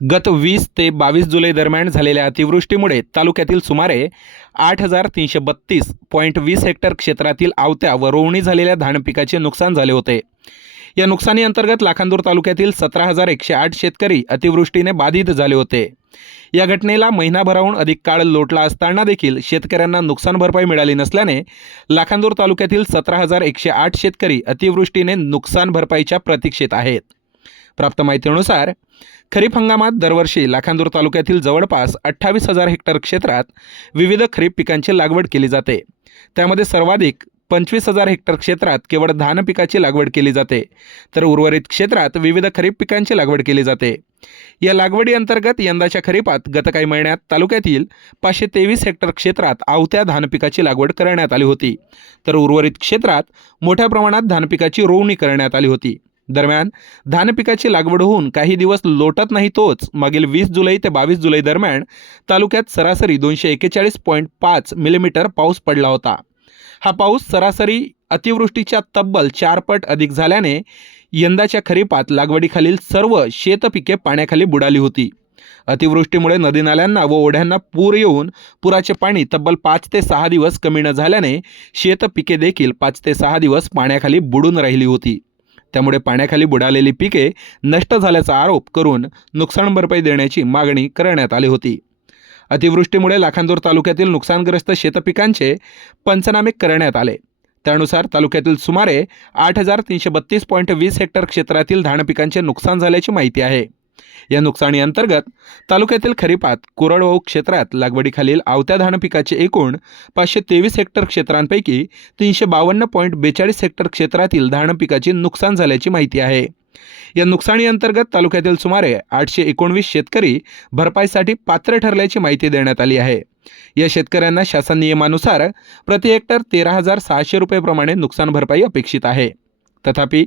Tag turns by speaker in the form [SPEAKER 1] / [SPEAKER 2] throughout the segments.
[SPEAKER 1] गत वीस ते बावीस जुलै दरम्यान झालेल्या अतिवृष्टीमुळे तालुक्यातील सुमारे आठ हजार तीनशे बत्तीस पॉईंट वीस हेक्टर क्षेत्रातील आवत्या व रोवणी झालेल्या धान पिकाचे नुकसान झाले होते. या नुकसानीअंतर्गत लाखांदूर तालुक्यातील सतरा हजार एकशे आठ शेतकरी अतिवृष्टीने बाधित झाले होते. या घटनेला महिनाभराहून अधिक काळ लोटला असताना देखील शेतकऱ्यांना नुकसान भरपाई मिळाली नसल्याने लाखांदूर तालुक्यातील सतरा हजार एकशे आठ शेतकरी अतिवृष्टीने नुकसान भरपाईच्या प्रतीक्षेत आहेत. प्राप्त माहितीनुसार खरीप हंगामात दरवर्षी लाखांदूर तालुक्यातील जवळपास अठ्ठावीस हजार हेक्टर क्षेत्रात विविध खरीप पिकांची लागवड केली जाते. त्यामध्ये सर्वाधिक पंचवीस हजार हेक्टर क्षेत्रात केवळ धान पिकाची लागवड केली जाते तर उर्वरित क्षेत्रात विविध खरीप पिकांची लागवड केली जाते. या लागवडी अंतर्गत यंदाच्या खरीपात गत काही महिन्यात तालुक्यातील पाचशे तेवीस हेक्टर क्षेत्रात आवत्या धान पिकाची लागवड करण्यात आली होती तर उर्वरित क्षेत्रात मोठ्या प्रमाणात धान पिकाची रोवणी करण्यात आली होती. दरम्यान धान पिकाची लागवड होऊन काही दिवस लोटत नाही तोच मागील वीस जुलै ते बावीस जुलै दरम्यान तालुक्यात सरासरी दोनशे एकेचाळीस पॉईंट पाच मिलीमीटर पाऊस पडला होता. हा पाऊस सरासरी अतिवृष्टीच्या तब्बल चारपट अधिक झाल्याने यंदाच्या खरीपात लागवडीखालील सर्व शेतपिके पाण्याखाली बुडाली होती. अतिवृष्टीमुळे नदी नाल्यांना व ओढ्यांना पूर येऊन पुराचे पाणी तब्बल पाच ते सहा दिवस कमी न झाल्याने शेतपिके देखील पाच ते सहा दिवस पाण्याखाली बुडून राहिली होती. त्यामुळे पाण्याखाली बुडालेली पिके नष्ट झाल्याचा आरोप करून नुकसान भरपाई देण्याची मागणी करण्यात आली होती. अतिवृष्टीमुळे लाखांदूर तालुक्यातील नुकसानग्रस्त शेतपिकांचे पंचनामे करण्यात आले. त्यानुसार तालुक्यातील सुमारे आठ हजार तीनशे बत्तीस पॉईंट वीस हेक्टर क्षेत्रातील धान पिकांचे नुकसान झाल्याची माहिती आहे. या नुकसानी अंतर्गत तालुक्यातील खरीपात कोरडवाहू क्षेत्रात लागवडीखालील आवत्या धान पिकाचे एकूण पाचशे तेवीस हेक्टर क्षेत्रांपैकी तीनशे बावन्न पॉईंट बेचाळीस हेक्टर क्षेत्रातील धान पिकाचे नुकसान झाल्याची माहिती आहे. या नुकसानी अंतर्गत तालुक्यातील सुमारे आठशे एकोणवीस शेतकरी भरपाईसाठी पात्र ठरल्याची माहिती देण्यात आली आहे. या शेतकऱ्यांना शासन नियमानुसार प्रति हेक्टर तेरा हजार सहाशे रुपयेप्रमाणे नुकसान भरपाई अपेक्षित आहे. तथापि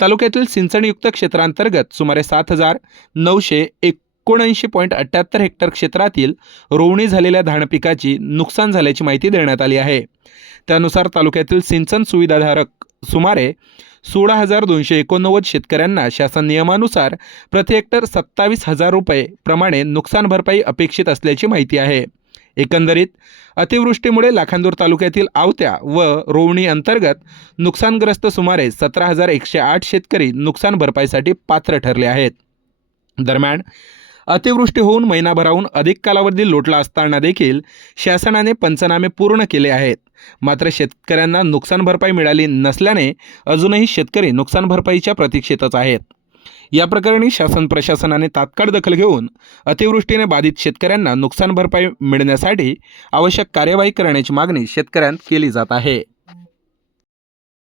[SPEAKER 1] तालुक्यातील सिंचनयुक्त क्षेत्रांतर्गत सुमारे सात हजार नऊशे एकोणऐंशी पॉईंट अठ्ठ्याहत्तर हेक्टर क्षेत्रातील रोवणी झालेल्या धान पिकाची नुकसान झाल्याची माहिती देण्यात आली आहे. त्यानुसार तालुक्यातील सिंचन सुविधाधारक सुमारे सोळा हजार दोनशे एकोणनव्वद शेतकऱ्यांना शासन नियमानुसार प्रति हेक्टर सत्तावीस हजार रुपये प्रमाणे नुकसान भरपाई अपेक्षित असल्याची माहिती आहे. एकंदरीत अतिवृष्टीमुळे लाखांदूर तालुक्यातील आवत्या व रोवणी अंतर्गत नुकसानग्रस्त सुमारे सतरा हजार एकशे आठ शेतकरी नुकसान भरपाईसाठी पात्र ठरले आहेत. दरम्यान अतिवृष्टी होऊन महिनाभराहून अधिक कालावधी लोटला असताना देखील शासनाने पंचनामे पूर्ण केले आहेत. मात्र शेतकऱ्यांना नुकसान भरपाई मिळाली नसल्याने अजूनही शेतकरी नुकसान भरपाईच्या प्रतीक्षेतच आहेत. या प्रकरणी शासन प्रशासनाने तात्काळ दखल घेऊन अतिवृष्टीने बाधित शेतकऱ्यांना नुकसान भरपाई मिळण्यासाठी आवश्यक कार्यवाही करण्याची मागणी शेतकऱ्यांत केली जात आहे.